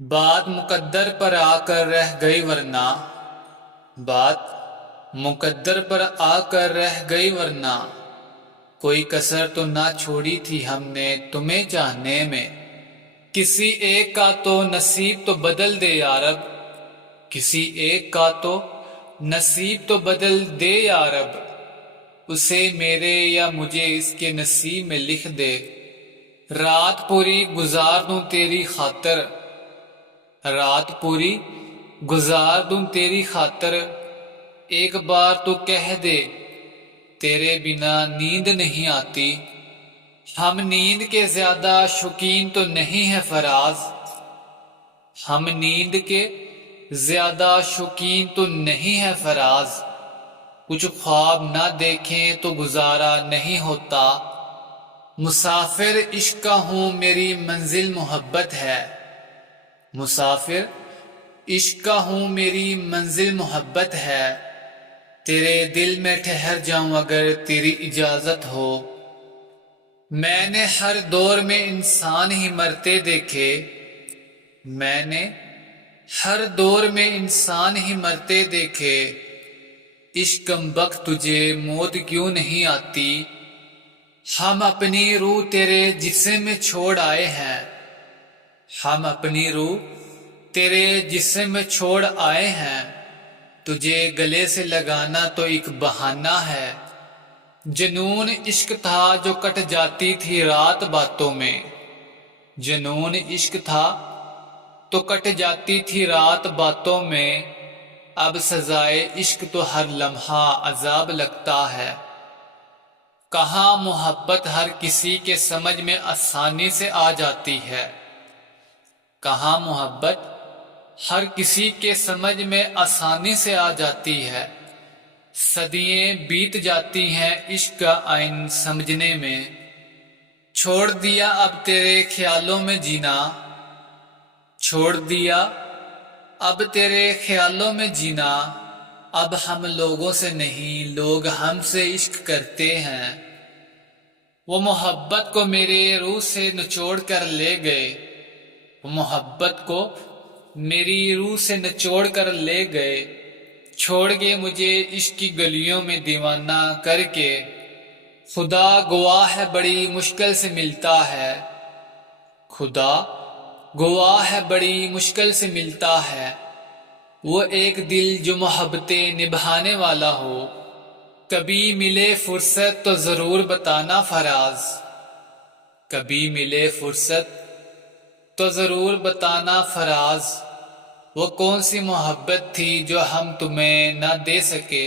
بات مقدر پر آ کر رہ گئی ورنہ بات مقدر پر آ کر رہ گئی ورنہ کوئی کسر تو نہ چھوڑی تھی ہم نے تمہیں چاہنے میں۔ کسی ایک کا تو نصیب تو بدل دے یا رب، کسی ایک کا تو نصیب تو بدل دے یا رب، اسے میرے یا مجھے اس کے نصیب میں لکھ دے۔ رات پوری گزار دوں تیری خاطر، رات پوری گزار دوں تیری خاطر، ایک بار تو کہہ دے تیرے بنا نیند نہیں آتی۔ ہم نیند کے زیادہ شوقین تو نہیں ہے فراز، ہم نیند کے زیادہ شوقین تو نہیں ہے فراز، کچھ خواب نہ دیکھیں تو گزارا نہیں ہوتا۔ مسافر عشق کا ہوں میری منزل محبت ہے، مسافر عشق کا ہوں میری منزل محبت ہے، تیرے دل میں ٹھہر جاؤں اگر تیری اجازت ہو۔ میں نے ہر دور میں انسان ہی مرتے دیکھے، میں نے ہر دور میں انسان ہی مرتے دیکھے، عشق کم بخت تجھے موت کیوں نہیں آتی۔ ہم اپنی روح تیرے جسم میں چھوڑ آئے ہیں، ہم اپنی روح تیرے جسم میں چھوڑ آئے ہیں، تجھے گلے سے لگانا تو ایک بہانہ ہے۔ جنون عشق تھا جو کٹ جاتی تھی رات باتوں میں، جنون عشق تھا تو کٹ جاتی تھی رات باتوں میں، اب سزائے عشق تو ہر لمحہ عذاب لگتا ہے۔ کہاں محبت ہر کسی کے سمجھ میں آسانی سے آ جاتی ہے، کہاں محبت ہر کسی کے سمجھ میں آسانی سے آ جاتی ہے۔ صدییں بیت جاتی ہیں عشق کا آئین سمجھنے میں، چھوڑ دیا اب تیرے خیالوں میں جینا، چھوڑ دیا اب تیرے خیالوں میں جینا، اب ہم لوگوں سے نہیں لوگ ہم سے عشق کرتے ہیں۔ وہ محبت کو میرے روح سے نچوڑ کر لے گئے، وہ محبت کو میری روح سے نچوڑ کر لے گئے، چھوڑ گئے مجھے عشق کی گلیوں میں دیوانہ کر کے۔ خدا گواہ ہے بڑی مشکل سے ملتا ہے، خدا گواہ ہے بڑی مشکل سے ملتا ہے، وہ ایک دل جو محبتیں نبھانے والا ہو۔ کبھی ملے فرصت تو ضرور بتانا فراز، کبھی ملے فرصت تو ضرور بتانا فراز، وہ کون سی محبت تھی جو ہم تمہیں نہ دے سکے۔